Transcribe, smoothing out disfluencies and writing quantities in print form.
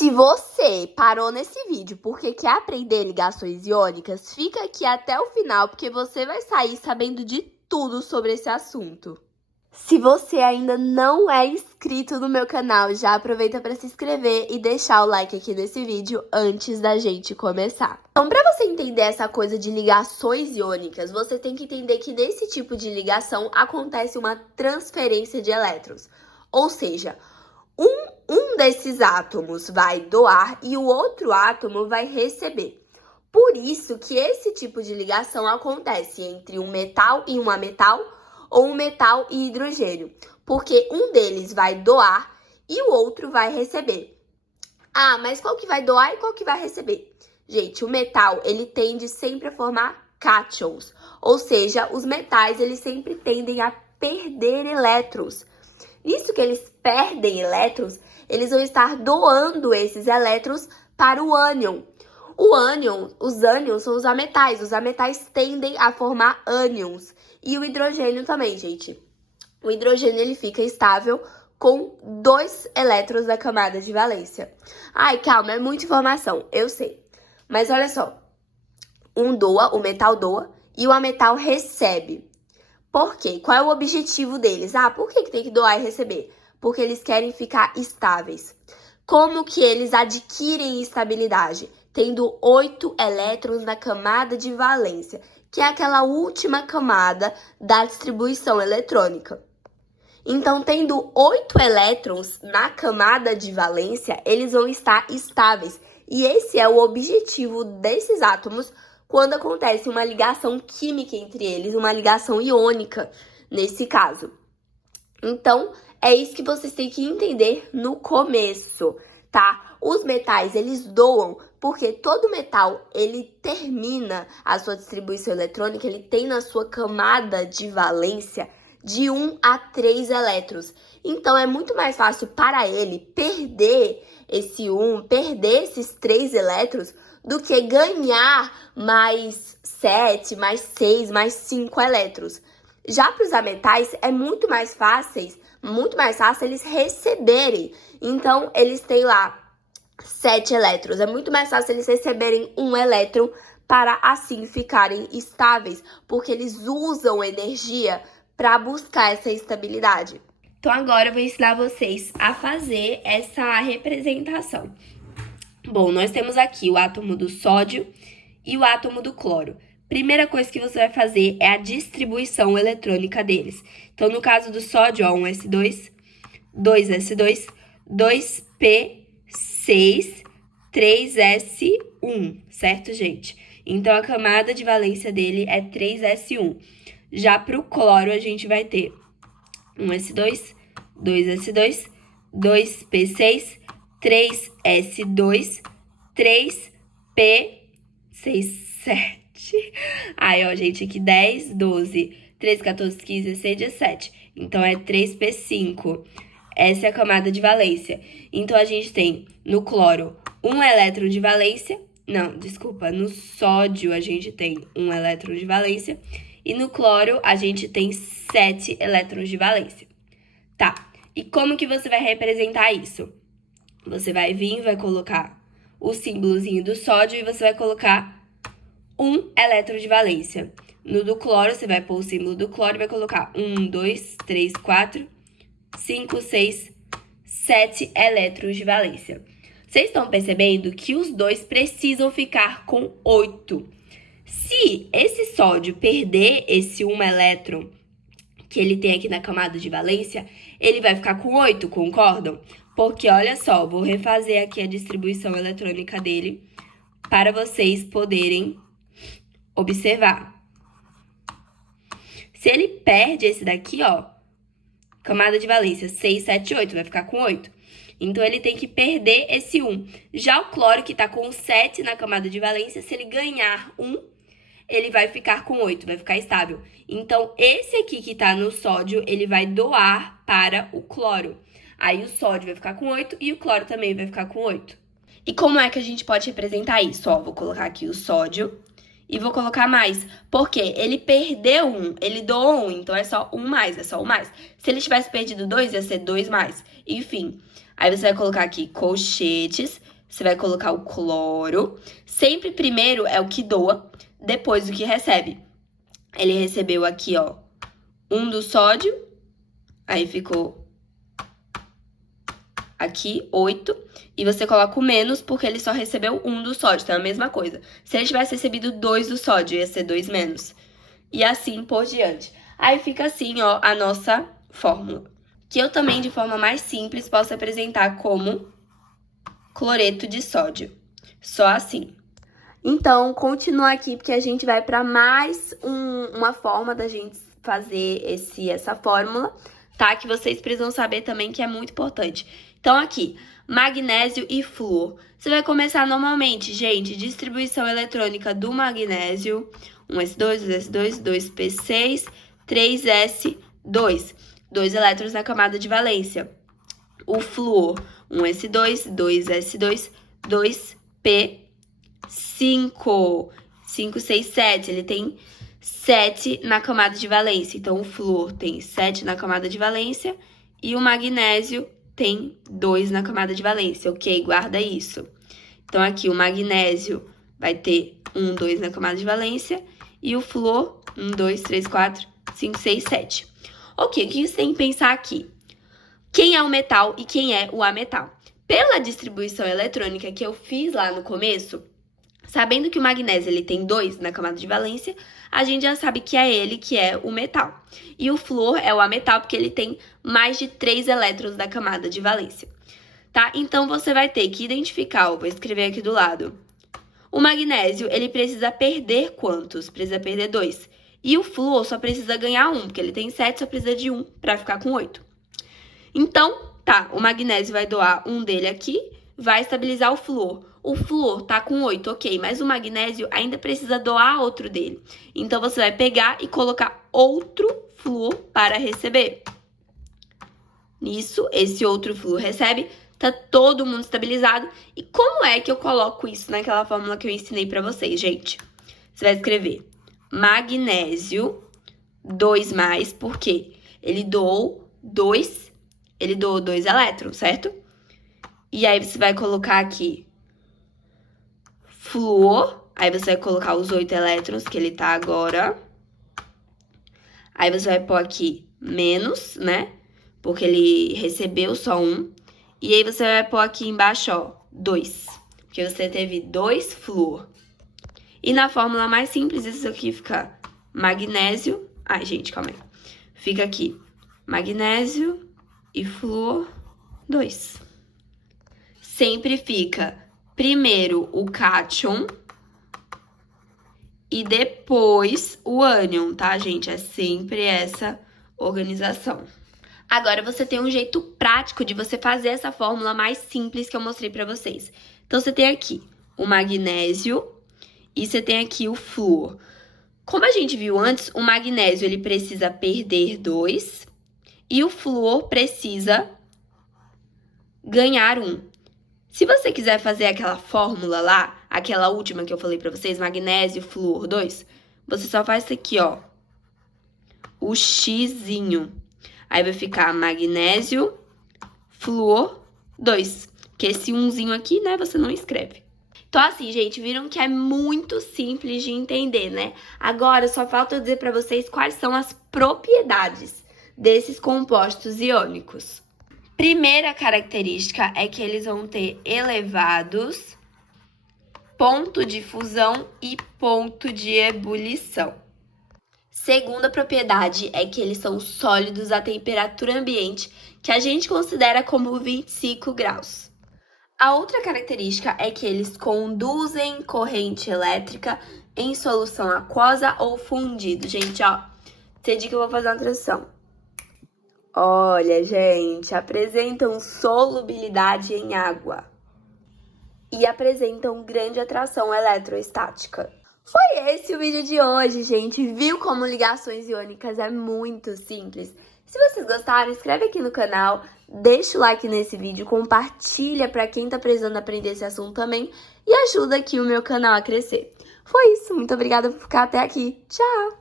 Se você parou nesse vídeo porque quer aprender ligações iônicas, fica aqui até o final porque você vai sair sabendo de tudo sobre esse assunto. Se você ainda não é inscrito no meu canal, já aproveita para se inscrever e deixar o like aqui nesse vídeo antes da gente começar. Então, para você entender essa coisa de ligações iônicas, você tem que entender que nesse tipo de ligação acontece uma transferência de elétrons. Ou seja, um desses átomos vai doar e o outro átomo vai receber. Por isso que esse tipo de ligação acontece entre um metal e um ametal, ou um metal e hidrogênio, porque um deles vai doar e o outro vai receber. Ah, mas qual que vai doar e qual que vai receber? Gente, o metal, ele tende sempre a formar cátions, ou seja, os metais, eles sempre tendem a perder elétrons. Nisso que eles perdem elétrons, eles vão estar doando esses elétrons para o ânion. Os ânions são os ametais tendem a formar ânions. E o hidrogênio também, gente. O hidrogênio, ele fica estável com 2 elétrons da camada de valência. Ai, calma, é muita informação, eu sei. Mas olha só, um doa, o metal doa, e o ametal recebe. Por quê? Qual é o objetivo deles? Ah, por que tem que doar e receber? Porque eles querem ficar estáveis. Como que eles adquirem estabilidade? Tendo 8 elétrons na camada de valência, que é aquela última camada da distribuição eletrônica. Então, tendo 8 elétrons na camada de valência, eles vão estar estáveis. E esse é o objetivo desses átomos quando acontece uma ligação química entre eles, uma ligação iônica, nesse caso. Então, é isso que vocês têm que entender no começo, tá? Os metais, eles doam porque todo metal, ele termina a sua distribuição eletrônica, ele tem na sua camada de valência de 1 a 3 elétrons. Então, é muito mais fácil para ele perder perder esses 3 elétrons, do que ganhar mais 7, mais 6, mais 5 elétrons. Já para os ametais, é muito mais fácil eles receberem. Então, eles têm lá 7 elétrons. É muito mais fácil eles receberem 1 elétron para assim ficarem estáveis, porque eles usam energia para buscar essa estabilidade. Então, agora eu vou ensinar vocês a fazer essa representação. Bom, nós temos aqui o átomo do sódio e o átomo do cloro. Primeira coisa que você vai fazer é a distribuição eletrônica deles. Então, no caso do sódio, ó, 1s2, 2s2, 2p6, 3s1, certo, gente? Então, a camada de valência dele é 3s1. Já para o cloro, a gente vai ter 1s2, 2s2, 2p6, 3s2, 3p6, 7. Aí, ó, gente, aqui 10, 12, 13, 14, 15, 16, 17. Então, é 3p5. Essa é a camada de valência. Então, a gente tem no cloro 1 elétron de valência. Não, desculpa, no sódio a gente tem 1 elétron de valência. E no cloro a gente tem 7 elétrons de valência. Tá, e como que você vai representar isso? Você vai vir, vai colocar o símbolozinho do sódio e você vai colocar 1 elétron de valência. No do cloro, você vai pôr o símbolo do cloro e vai colocar 1, 2, 3, 4, 5, 6, 7 elétrons de valência. Vocês estão percebendo que os dois precisam ficar com 8. Se esse sódio perder esse 1 elétron que ele tem aqui na camada de valência, ele vai ficar com 8, concordam? Porque, olha só, vou refazer aqui a distribuição eletrônica dele para vocês poderem observar. Se ele perde esse daqui, ó, camada de valência 6, 7, 8, vai ficar com 8. Então, ele tem que perder esse 1. Já o cloro, que tá com 7 na camada de valência, se ele ganhar 1, ele vai ficar com 8, vai ficar estável. Então, esse aqui que tá no sódio, ele vai doar para o cloro. Aí, o sódio vai ficar com 8 e o cloro também vai ficar com 8. E como é que a gente pode representar isso? Ó, vou colocar aqui o sódio e vou colocar mais. Porque ele perdeu 1, ele doou 1, então é só 1 mais, é só 1 mais. Se ele tivesse perdido 2, ia ser 2 mais. Enfim, aí você vai colocar aqui colchetes, Você vai colocar o cloro. Sempre primeiro é o que doa, depois o que recebe. Ele recebeu aqui, ó, 1 do sódio. Aí ficou aqui 8. E você coloca o menos porque ele só recebeu 1 do sódio. Então é a mesma coisa. Se ele tivesse recebido 2 do sódio, ia ser 2 menos. E assim por diante. Aí fica assim, ó, a nossa fórmula. Que eu também, de forma mais simples, posso apresentar como cloreto de sódio. Só assim. Então, continua aqui, porque a gente vai para mais uma forma da gente fazer essa fórmula, tá? Que vocês precisam saber também que é muito importante. Então, aqui, magnésio e flúor. Você vai começar normalmente, gente, distribuição eletrônica do magnésio. 1s2, 2s2, 2p6, 3s2. 2 elétrons na camada de valência. O flúor, 1s2, 2s2, 2p5. 5, 6, 7. Ele tem 7 na camada de valência. Então, o flúor tem 7 na camada de valência e o magnésio tem 2 na camada de valência, ok? Guarda isso. Então, aqui o magnésio vai ter 1, 2 na camada de valência e o flúor, 1, 2, 3, 4, 5, 6, 7. Ok, o que você tem que pensar aqui? Quem é o metal e quem é o ametal? Pela distribuição eletrônica que eu fiz lá no começo, sabendo que o magnésio ele tem 2 na camada de valência, a gente já sabe que é ele que é o metal. E o flúor é o ametal porque ele tem mais de 3 elétrons da camada de valência. Tá? Então, você vai ter que identificar, vou escrever aqui do lado. O magnésio, ele precisa perder quantos? Precisa perder 2. E o flúor só precisa ganhar 1, porque ele tem 7, só precisa de 1 para ficar com 8. Então, tá, o magnésio vai doar 1 dele aqui, vai estabilizar o flúor. O flúor tá com 8, ok, mas o magnésio ainda precisa doar outro dele. Então, você vai pegar e colocar outro flúor para receber. Nisso, esse outro flúor recebe, tá todo mundo estabilizado. E como é que eu coloco isso naquela fórmula que eu ensinei pra vocês, gente? Você vai escrever magnésio 2+, porque ele doou 2 elétrons, certo? E aí, você vai colocar aqui flúor, aí você vai colocar os 8 elétrons que ele tá agora. Aí, você vai pôr aqui menos, né? Porque ele recebeu só 1. E aí, você vai pôr aqui embaixo, ó, 2. Porque você teve 2 flúor. E na fórmula mais simples, isso aqui fica magnésio. Ai, gente, calma aí. Fica aqui magnésio e flúor 2. Sempre fica primeiro o cátion e depois o ânion, tá, gente? É sempre essa organização. Agora, você tem um jeito prático de você fazer essa fórmula mais simples que eu mostrei pra vocês. Então, você tem aqui o magnésio e você tem aqui o flúor. Como a gente viu antes, o magnésio ele precisa perder 2 e o flúor precisa ganhar 1. Se você quiser fazer aquela fórmula lá, aquela última que eu falei pra vocês, magnésio, flúor 2, você só faz isso aqui, ó, o xizinho. Aí vai ficar magnésio, flúor 2. Que esse 1zinho aqui, né, você não escreve. Então, assim, gente, viram que é muito simples de entender, né? Agora, só falta eu dizer pra vocês quais são as propriedades desses compostos iônicos. Primeira característica é que eles vão ter elevados ponto de fusão e ponto de ebulição. Segunda propriedade é que eles são sólidos à temperatura ambiente, que a gente considera como 25 graus. A outra característica é que eles conduzem corrente elétrica em solução aquosa ou fundido. Gente, ó, entendi que eu vou fazer uma transição. Olha, gente, apresentam solubilidade em água e apresentam grande atração eletrostática. Foi esse o vídeo de hoje, gente. Viu como ligações iônicas é muito simples? Se vocês gostaram, inscreve aqui no canal, deixa o like nesse vídeo, compartilha para quem tá precisando aprender esse assunto também e ajuda aqui o meu canal a crescer. Foi isso, muito obrigada por ficar até aqui. Tchau!